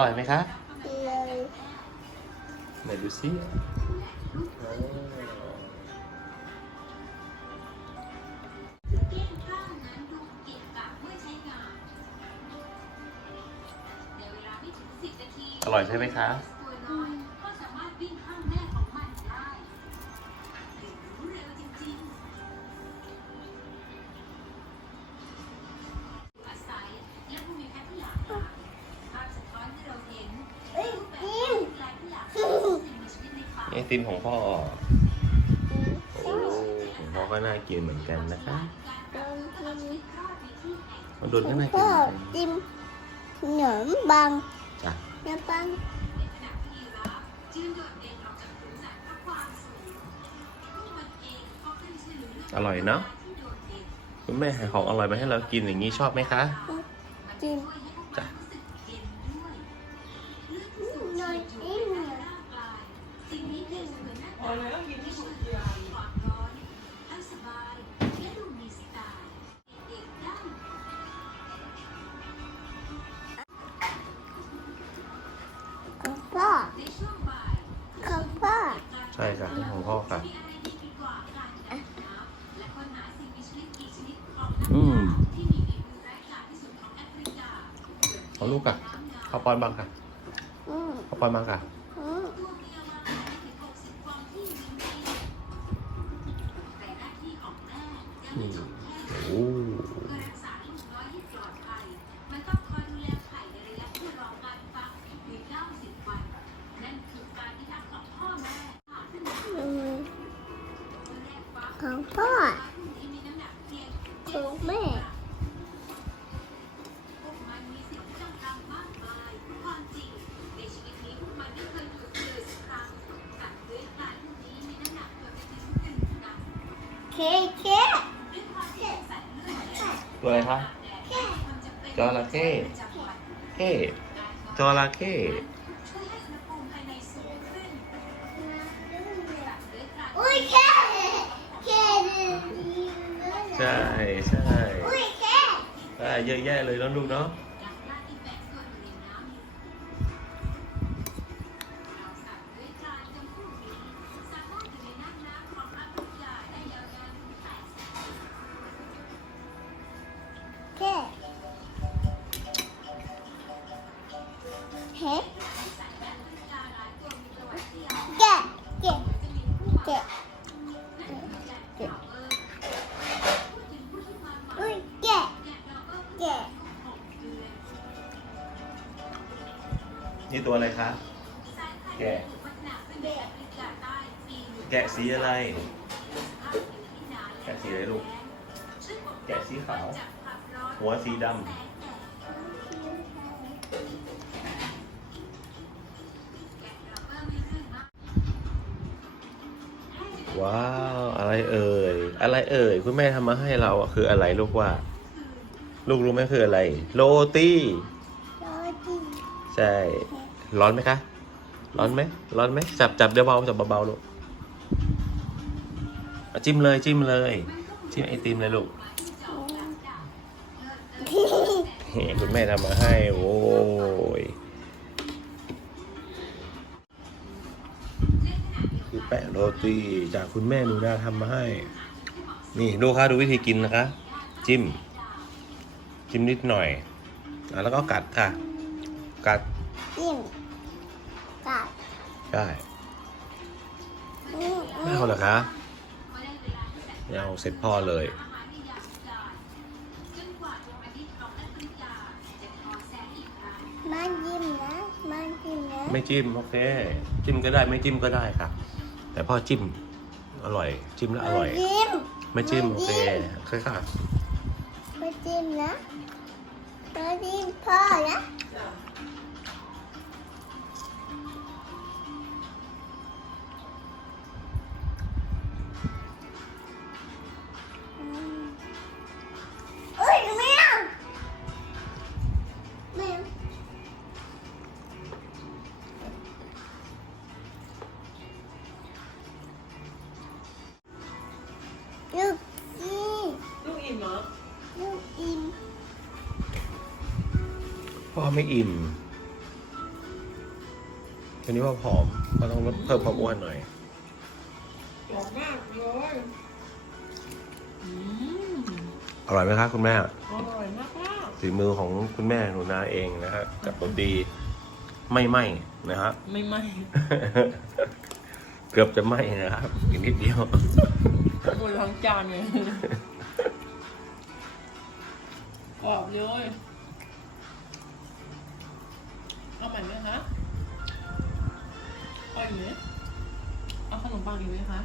ร่อยไหมคะเลยไหนดูสิเอออร่อยใช่ไหมคะ ติมของพ่อโอ้ของพ่อก็น่ากินเหมือนกันนะคะโดนกินมันโดนก็น่ากินก็เหมือนกันจิ้มหนมบังจ้ะน้ำปังในขณะที่ยีราฟยืนโดดเด่นออกจากฝูงสัตว์เพราะความสูงพวกมันเองก็ขึ้นชื่อเรื่องอร่อยเนาะที่โดดเด่นคุณแม่หาของอร่อยมาให้เรากินอย่างนี้ชอบไหมคะจิ้ม พ่อใช่วงบ่ายของพ่อใช่ค่ะของพ่อค่ะ อืมที่มีฝีมือแรงกล้าที่สุดของลูกอะข้าวปอนบ้างค่ะอืมข้าวปอนบ้างค่ะ แลไข่ในระยะที่รอการฟักหรือ90วันนั่นคือการพิทักษ์ของพ่อแม่ค่ะซึ่งอืมตัวแรกฟักของพ่อที่มีน้ำหนักเพียงของแม่พวกมันมีสิ่งที่ต้องทำมากมายความจริงในชีวิตนี้พวกมันไม่เคยหยุดเลยสัก ตัวอะไรคะแดดความจำเป็นจระเข้ประจำวันเฮ้จระเข้ช่วยให้อุณหภูมิภายในสูงขึ้นสัตว์เลื้อยคลานอุ้ยเคเคใช่ใช่อุ้ยเคได้เยอะแยะเลยน้องลูกเนาะ นี่ตัวอะไรคะ แกะ แกะสีอะไร แกะสีอะไรลูก แกะสีขาว หัวสีดำ ว้าว อะไรเอ่ย อะไรเอ่ย คุณแม่ทำมาให้เราอะคืออะไรลูกว่า ลูกรู้ไหมคืออะไร โรตีโรตีใช่ ร้อนไหมคะ ร้อนไหม ร้อนไหม จับจับเบาๆจับเบาๆลูกจิ้มเลยจิ้มเลย จิ้มไอติมเลยลูกเฮ้คุณแม่ทำมาให้ โอ้ยคือแป้งโรตีจากคุณแม่หนูนาทำมาให้ นี่ดูค่ะดูวิธีกินนะคะ จิ้ม จิ้มนิดหน่อยอแล้วก็กัดค่ะ กัด จิ้มกัดได้อืมไม่เอาเหรอคะไม่เอาเสร็จพ่อเลยมันจิ้มนะมันจิ้มนะไม่จิ้มโอเคจิ้มก็ได้ไม่จิ้มก็ได้ค่ะ แต่พ่อจิ้มอร่อย จิ้มแล้วอร่อยมันจิ้มไม่จิ้มโอเคโอเคค่ะมันจิ้มนะมันจิ้มพ่อนะ พ่อไม่อิ่มทีนี้ว่าผอมก็ต้องลดเพิ่มความอ้วนหน่อยหอมมากเลยอืมอร่อยไหมคะคุณแม่ อร่อยมากมากฝีมือของคุณแม่หนูนาเองนะฮะกับรสดีไม่ไหม้นะฮะไม่ไหมเกือบจะไหม้นะครับอีกนิดเดียวบนล้างจานเลยกรอบเลย เอาใหม่ไหมคะเอาอีกไหมเอาขนมปังอีกไหมคะ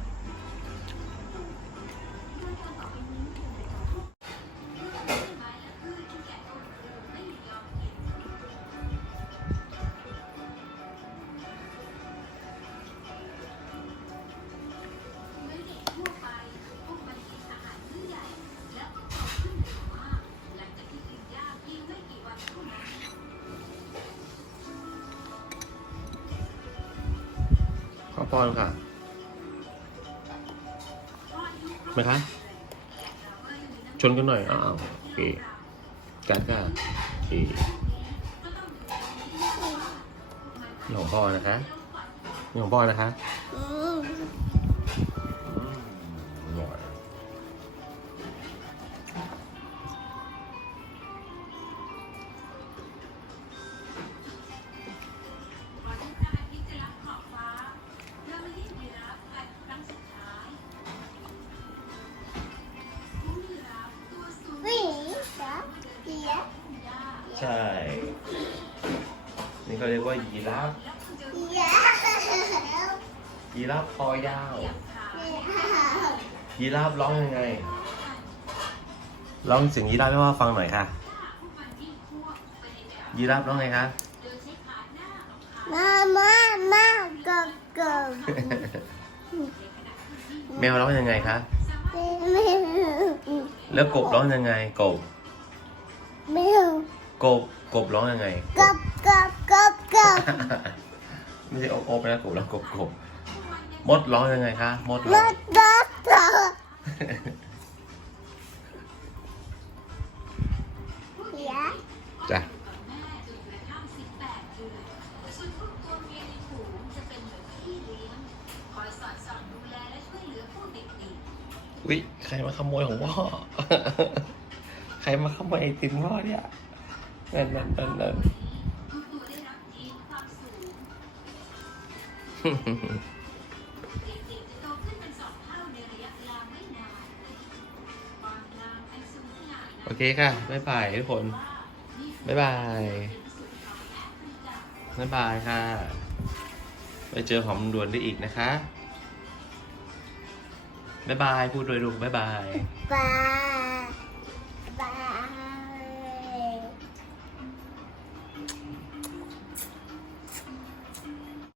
ป้อนค่ะไหมคะ ชนกันหน่อย อ้าวโอเคกัดค่ะโอเคนี่ของพ่อนะคะนี่ของพ่อนะคะ ใช่ นี่เขาเรียกว่ายีราฟแล้วคุณจะเดี๋ยวยีราฟคอยาวเหยียบขายีราฟร้องยังไง ร้องเสียงยีราฟให้ว่าฟังหน่อยค่ะพวกมันยิ่งพวกไปในแบบยีราฟร้องไงคะเดินใช้ขาหน้าของเขามามามาก็ก็แมวร้องยังไงคะไม่แล้วกบร้องยังไงกบไม่ กบกบร้องยังไงกับกับกับกับไม่ใช่โอบโอบนะกบแล้วกบกบมดร้องยังไงคะมดร้มาองดักดักเดี๋ยวจ้ะกับแม่จนกระทั่ง18เดือนส่วนพวกตัวเมียในฝูงจะเป็นเหมือนพี่เลี้ยงคอยสอดส่องดูแลและช่วยเหลือพวกเด็กวิใครมาขโมยของพ่อ ใครมาขโมยไอติมพ่อเนี่ย นั่นนั่นนั่นนั่นโอเคค่ะ บ๊ายบายทุกคน บ๊ายบาย บ๊ายบายค่ะ ไปเจอหอมด่วนได้อีกนะคะ บ๊ายบาย พูดโดยลูกบ๊ายบาย บาย